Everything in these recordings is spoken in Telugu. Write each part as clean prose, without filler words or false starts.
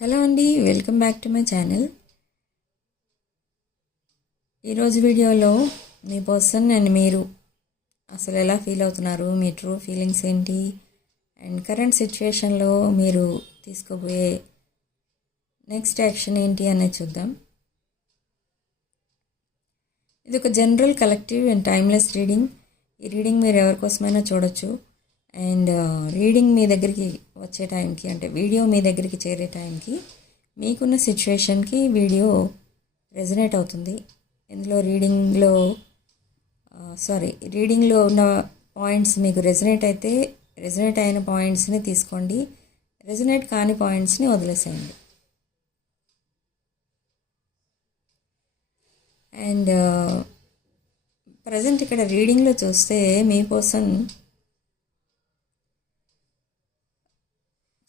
హలో అండి, welcome back to my channel. ఈరోజు వీడియోలో మీ పర్సన్ అండ్ మీరు అసలు ఎలా ఫీల్ అవుతున్నారు, మీ ట్రూ ఫీలింగ్స్ ఏంటి, అండ్ కరెంట్ సిచ్యువేషన్లో మీరు తీసుకోబోయే నెక్స్ట్ యాక్షన్ ఏంటి అనేది చూద్దాం. ఇది ఒక general, collective and timeless reading. ఈ రీడింగ్ మీరు ఎవరికోసమైనా చూడొచ్చు. అండ్ రీడింగ్ మీ దగ్గరికి వచ్చే టైంకి, అంటే వీడియో మీ దగ్గరికి చేరే టైంకి మీకున్న సిచ్యువేషన్కి వీడియో రెజనేట్ అవుతుంది. ఇందులో రీడింగ్లో ఉన్న పాయింట్స్ మీకు రెజనేట్ అయితే రెజనేట్ అయిన పాయింట్స్ని తీసుకోండి, రెజనేట్ కాని పాయింట్స్ని వదిలేసేయండి. అండ్ ప్రజెంట్ ఇక్కడ రీడింగ్లో చూస్తే మీ పర్సన్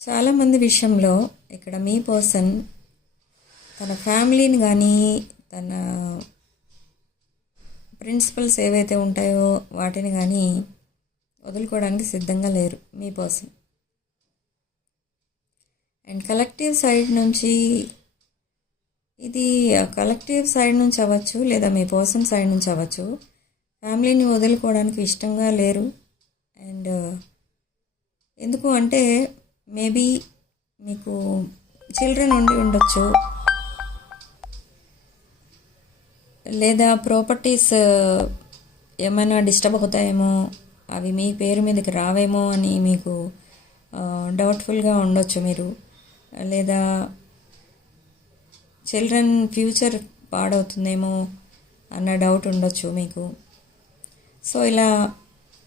చాలామంది విషయంలో ఇక్కడ మీ పర్సన్ తన ఫ్యామిలీని కానీ తన ప్రిన్సిపల్స్ ఏవైతే ఉంటాయో వాటిని కానీ వదులుకోవడానికి సిద్ధంగా లేరు మీ పర్సన్. అండ్ కలెక్టివ్ సైడ్ నుంచి, ఇది కలెక్టివ్ సైడ్ నుంచి అవ్వచ్చు లేదా మీ పర్సన్ సైడ్ నుంచి అవ్వచ్చు, ఫ్యామిలీని వదులుకోవడానికి ఇష్టంగా లేరు. అండ్ ఎందుకు అంటే మేబీ మీకు చిల్డ్రన్ ఉండి ఉండొచ్చు, లేదా ప్రాపర్టీస్ ఏమైనా డిస్టర్బ్ అవుతాయేమో, అవి మీ పేరు మీదకి రావేమో అని మీకు డౌట్ఫుల్గా ఉండొచ్చు మీరు, లేదా చిల్డ్రన్ ఫ్యూచర్ పాడవుతుందేమో అన్న డౌట్ ఉండొచ్చు మీకు. సో ఇలా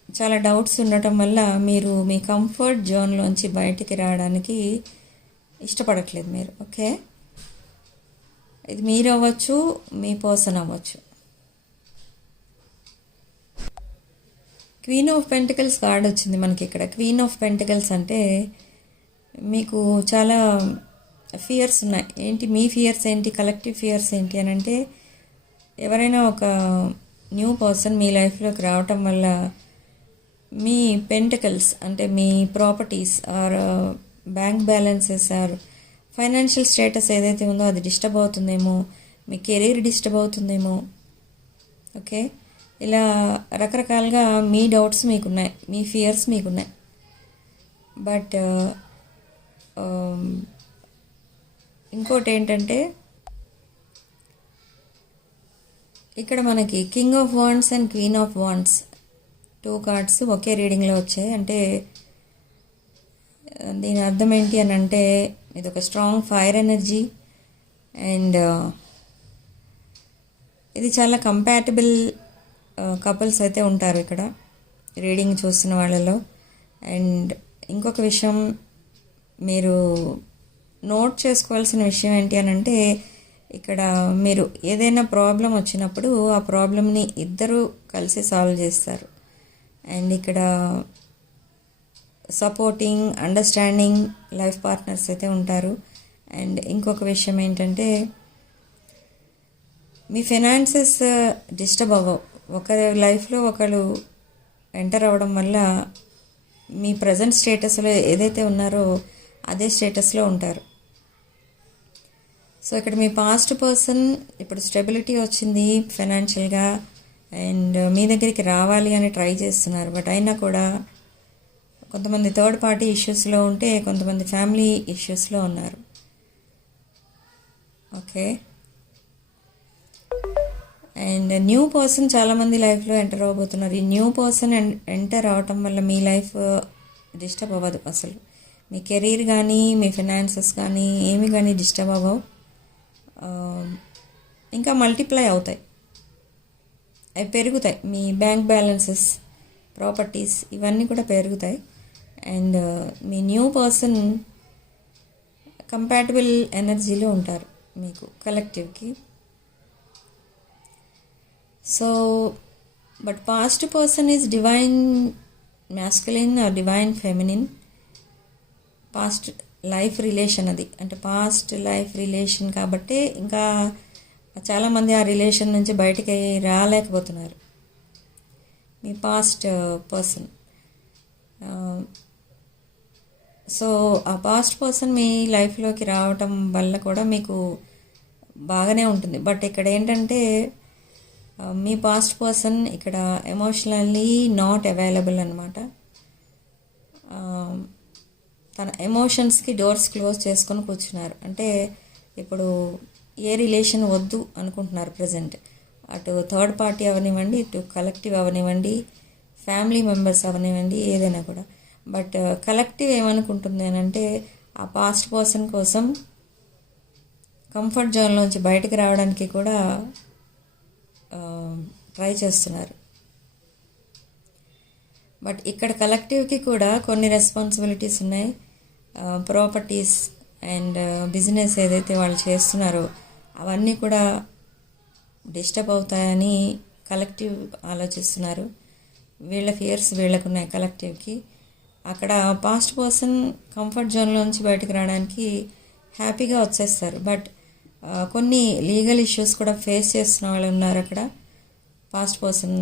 చాలా డౌట్స్ ఉండటం వల్ల మీరు మీ కంఫర్ట్ జోన్లోంచి బయటికి రావడానికి ఇష్టపడట్లేదు మీరు. ఓకే, ఇది మీరు అవ్వచ్చు, మీ పర్సన్ అవ్వచ్చు. క్వీన్ ఆఫ్ పెంటికల్స్ కార్డ్ వచ్చింది మనకి ఇక్కడ. క్వీన్ ఆఫ్ పెంటికల్స్ అంటే మీకు చాలా ఫియర్స్ ఉన్నాయి. ఏంటి మీ ఫియర్స్ ఏంటి, కలెక్టివ్ ఫియర్స్ ఏంటి అని అంటే, ఎవరైనా ఒక న్యూ పర్సన్ మీ లైఫ్లోకి రావటం వల్ల మీ పెంటికల్స్ అంటే మీ properties or bank balances or financial status ఏదైతే ఉందో అది డిస్టర్బ్ అవుతుందేమో, మీ కెరీర్ డిస్టర్బ్ అవుతుందేమో. ఓకే, ఇలా రకరకాలుగా మీ డౌట్స్ మీకున్నాయి, మీ ఫియర్స్ మీకున్నాయి. బట్ ఇంకోటి ఏంటంటే, ఇక్కడ మనకి king of wands and queen of wands 2 cards ఒకే రీడింగ్లో వచ్చాయి. అంటే దీని అర్థం ఏంటి అని అంటే, ఇది ఒక స్ట్రాంగ్ ఫైర్ ఎనర్జీ అండ్ ఇది చాలా కంపాటబుల్ కపుల్స్ అయితే ఉంటారు ఇక్కడ రీడింగ్ చూస్తున్న వాళ్ళలో. అండ్ ఇంకొక విషయం మీరు నోట్ చేసుకోవాల్సిన విషయం ఏంటి అని అంటే, ఇక్కడ మీరు ఏదైనా ప్రాబ్లం వచ్చినప్పుడు ఆ ప్రాబ్లమ్ని ఇద్దరు కలిసి సాల్వ్ చేస్తారు. అండ్ ఇక్కడ సపోర్టింగ్, అండర్స్టాండింగ్ లైఫ్ పార్ట్నర్స్ అయితే ఉంటారు. అండ్ ఇంకొక విషయం ఏంటంటే, మీ ఫైనాన్సెస్ డిస్టర్బ్ అవ్వవు. ఒకరి లైఫ్లో ఒకరు ఎంటర్ అవ్వడం వల్ల మీ ప్రజెంట్ స్టేటస్లో ఏదైతే ఉన్నారో అదే స్టేటస్లో ఉంటారు. సో ఇక్కడ మీ పాస్ట్ పర్సన్ ఇప్పుడు స్టెబిలిటీ వచ్చింది ఫైనాన్షియల్గా, అండ్ మీ దగ్గరికి రావాలి అని ట్రై చేస్తున్నారు. బట్ అయినా కూడా కొంతమంది థర్డ్ పార్టీ ఇష్యూస్లో ఉంటే, కొంతమంది ఫ్యామిలీ ఇష్యూస్లో ఉన్నారు. ఓకే, అండ్ న్యూ పర్సన్ చాలామంది లైఫ్లో ఎంటర్ అవ్వబోతున్నారు. ఈ న్యూ పర్సన్ ఎంటర్ అవటం వల్ల మీ లైఫ్ డిస్టర్బ్ అవ్వదు. అసలు మీ కెరీర్ కానీ మీ ఫైనాన్సెస్ కానీ ఏమి కానీ డిస్టర్బ్ అవ్వవు, ఇంకా మల్టిప్లై అవుతాయి, అవి పెరుగుతాయి. మీ బ్యాంక్ బ్యాలెన్సెస్, ప్రాపర్టీస్ ఇవన్నీ కూడా పెరుగుతాయి. అండ్ మీ న్యూ పర్సన్ కంపాటబుల్ ఎనర్జీలో ఉంటారు మీకు కలెక్టివ్కి. So but past person is divine masculine or divine feminine. Past life relation అది, అంటే పాస్ట్ లైఫ్ రిలేషన్ కాబట్టి ఇంకా చాలామంది ఆ రిలేషన్ నుంచి బయటికి రాలేకపోతున్నారు. మీ పాస్ట్ పర్సన్ సో ఆ పాస్ట్ పర్సన్ మీ లైఫ్లోకి రావటం వల్ల కూడా మీకు బాగానే ఉంటుంది. బట్ ఇక్కడ ఏంటంటే మీ పాస్ట్ పర్సన్ ఇక్కడ ఎమోషనల్లీ నాట్ అవైలబుల్ అనమాట. తన ఎమోషన్స్కి డోర్స్ క్లోజ్ చేసుకొని కూర్చున్నారు. అంటే ఇప్పుడు ఏ రిలేషన్ వద్దు అనుకుంటున్నారు ప్రజెంట్. అటు థర్డ్ పార్టీ అవనివ్వండి, ఇటు కలెక్టివ్ అవనివ్వండి, ఫ్యామిలీ మెంబర్స్ అవనివ్వండి, ఏదైనా కూడా. బట్ కలెక్టివ్ ఏమనుకుంటుంది అని అంటే ఆ పాస్ట్ పర్సన్ కోసం కంఫర్ట్ జోన్లోంచి బయటకు రావడానికి కూడా ట్రై చేస్తున్నారు. బట్ ఇక్కడ కలెక్టివ్కి కూడా కొన్ని రెస్పాన్సిబిలిటీస్ ఉన్నాయి. ప్రాపర్టీస్ అండ్ బిజినెస్ ఏదైతే వాళ్ళు చేస్తున్నారో అవన్నీ కూడా డిస్టర్బ్ అవుతాయని కలెక్టివ్ ఆలోచిస్తున్నారు. వీళ్ళ ఫియర్స్ వీళ్ళకున్నాయి కలెక్టివ్కి. అక్కడ పాస్ట్ పర్సన్ కంఫర్ట్ జోన్లోంచి బయటకు రావడానికి హ్యాపీగా వచ్చేస్తారు. బట్ కొన్ని లీగల్ ఇష్యూస్ కూడా ఫేస్ చేస్తున్న వాళ్ళు ఉన్నారు అక్కడ పాస్ట్ పర్సన్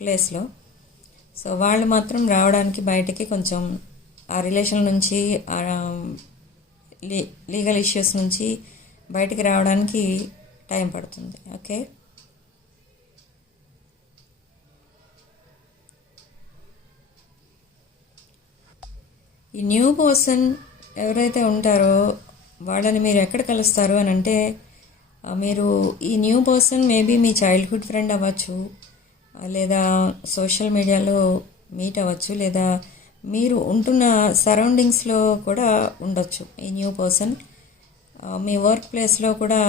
ప్లేస్లో. సో వాళ్ళు మాత్రం రావడానికి బయటకి కొంచెం ఆ రిలేషన్ నుంచి లీగల్ ఇష్యూస్ నుంచి బయటికి రావడానికి టైం పడుతుంది. ఓకే, ఈ న్యూ పర్సన్ ఎవరైతే ఉంటారో వాళ్ళని మీరు ఎక్కడ కలుస్తారు అని అంటే మీరు ఈ న్యూ పర్సన్ మేబీ మీ చైల్డ్హుడ్ ఫ్రెండ్ అవ్వచ్చు, లేదా సోషల్ మీడియాలో మీట్ అవ్వచ్చు, లేదా మీరు ఉంటున్న సరౌండింగ్స్లో కూడా ఉండొచ్చు. ఈ న్యూ పర్సన్ మీ వర్క్ ప్లేస్లో కూడా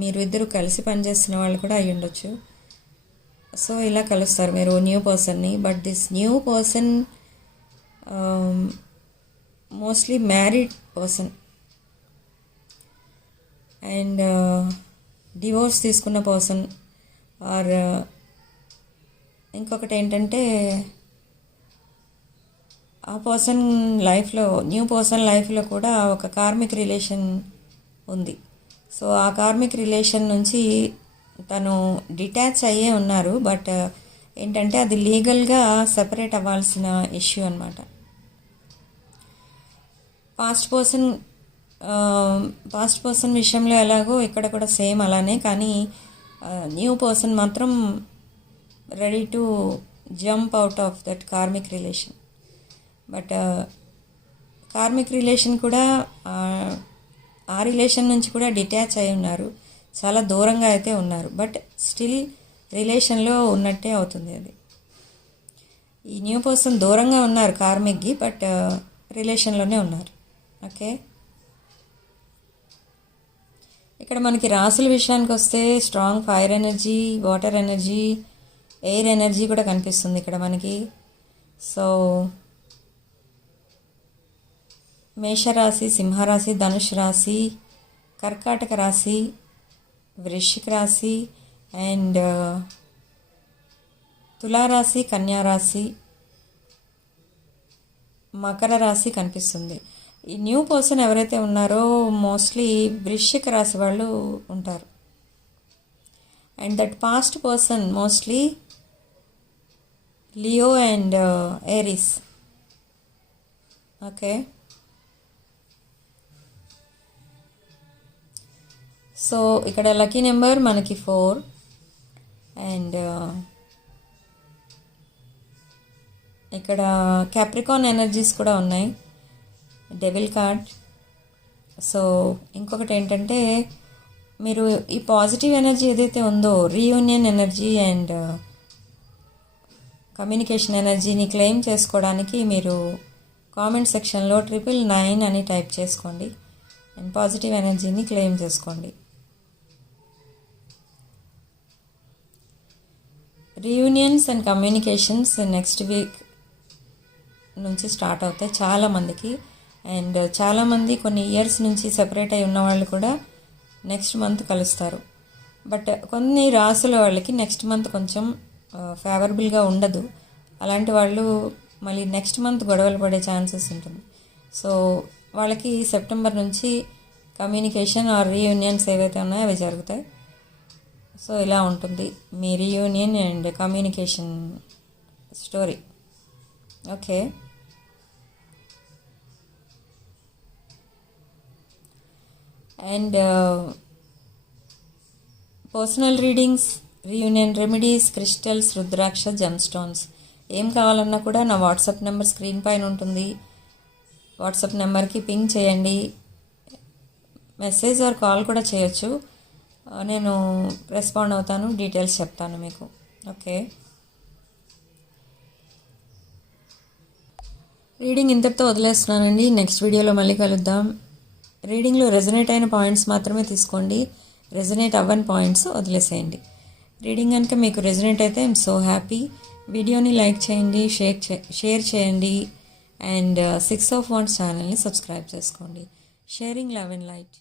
మీరు ఇద్దరు కలిసి పనిచేస్తున్న వాళ్ళు కూడా అయ్యి ఉండొచ్చు. సో ఇలా కలుస్తారు మీరు న్యూ పర్సన్ని. But this new person mostly married person and divorce తీసుకున్న పర్సన్. ఆర్ ఇంకొకటి ఏంటంటే ఆ పర్సన్ లైఫ్లో న్యూ పర్సన్ లైఫ్లో కూడా ఒక కార్మిక్ రిలేషన్ ఉంది. సో ఆ కార్మిక్ రిలేషన్ నుంచి తను డిటాచ్ అయ్యే ఉన్నారు. బట్ ఏంటంటే అది లీగల్గా సెపరేట్ అవ్వాల్సిన ఇష్యూ అనమాట. పాస్ట్ పర్సన్ విషయంలో ఎలాగో ఇక్కడ కూడా సేమ్ అలానే. కానీ న్యూ పర్సన్ మాత్రం ready to jump out of that karmic relation. But karmic relation కూడా ఆ రిలేషన్ నుంచి కూడా డిటాచ్ అయి ఉన్నారు, చాలా దూరంగా అయితే ఉన్నారు. బట్ స్టిల్ రిలేషన్లో ఉన్నట్టే అవుతుంది అది. ఈ న్యూ పర్సన్ దూరంగా ఉన్నారు కార్మిక్కి, బట్ రిలేషన్లోనే ఉన్నారు. ఓకే, ఇక్కడ మనకి రాసుల విషయానికి వస్తే strong fire energy, water energy, air energy కూడా కనిపిస్తుంది ఇక్కడ మనకి. సో మేషరాశి, సింహరాశి, ధనుష్ రాశి, కర్కాటక రాశి, వృశ్చిక రాశి అండ్ తులారాశి, కన్యారాశి, మకర రాశి కనిపిస్తుంది. ఈ న్యూ పర్సన్ ఎవరైతే ఉన్నారో మోస్ట్లీ వృశ్చిక రాశి వాళ్ళు ఉంటారు. And that past person mostly Leo and Aries. Okay, so ఇక్కడ లక్కీ నెంబర్ మనకి 4 అండ్ ఇక్కడ క్యాప్రికాన్ ఎనర్జీస్ కూడా ఉన్నాయి, డెవిల్ కార్డ్. సో ఇంకొకటి ఏంటంటే మీరు ఈ పాజిటివ్ ఎనర్జీ ఏదైతే ఉందో రీయూనియన్ ఎనర్జీ అండ్ కమ్యూనికేషన్ ఎనర్జీని క్లెయిమ్ చేసుకోవడానికి మీరు కామెంట్ సెక్షన్లో 999 అని టైప్ చేసుకోండి అండ్ పాజిటివ్ ఎనర్జీని క్లెయిమ్ చేసుకోండి. Reunions and communications next week నుంచి స్టార్ట్ అవుతాయి చాలామందికి. అండ్ చాలామంది కొన్ని ఇయర్స్ నుంచి సెపరేట్ అయి ఉన్న వాళ్ళు కూడా నెక్స్ట్ మంత్ కలుస్తారు. బట్ కొన్ని రాసుల వాళ్ళకి నెక్స్ట్ మంత్ కొంచెం ఫేవరబుల్గా ఉండదు. అలాంటి వాళ్ళు మళ్ళీ నెక్స్ట్ మంత్ గొడవలు పడే ఛాన్సెస్ ఉంటుంది. సో వాళ్ళకి సెప్టెంబర్ నుంచి కమ్యూనికేషన్ ఆర్ రీయూనియన్స్ ఏవైతే ఉన్నాయో అవి జరుగుతాయి. సో ఇలా ఉంటుంది మీ reunion and communication story. Okay, and personal readings, reunion remedies, crystals, rudraksha, gem stones ఏం కావాలన్నా కూడా నా వాట్సాప్ నెంబర్ స్క్రీన్ పైన ఉంటుంది. వాట్సాప్ నెంబర్కి పింగ్ చేయండి. మెసేజ్ ఆర్ కాల్ కూడా చేయొచ్చు. నేను రెస్పాండ్ అవుతాను, డీటెయిల్స్ చెప్తాను మీకు. ఓకే, రీడింగ్ ఇంతటితో వదిలేస్తున్నానండి. నెక్స్ట్ వీడియోలో మళ్ళీ కలుద్దాం. రీడింగ్లో రెజనేట్ అయిన పాయింట్స్ మాత్రమే తీసుకోండి, రెజనేట్ అవ్వని పాయింట్స్ వదిలేసేయండి. రీడింగ్ కనుక మీకు రెజనేట్ అయితే ఐఎమ్ సో హ్యాపీ. వీడియోని లైక్ చేయండి, షేర్ చేయండి, అండ్ 6 of Wands ఛానల్ని సబ్స్క్రైబ్ చేసుకోండి. Sharing love and light.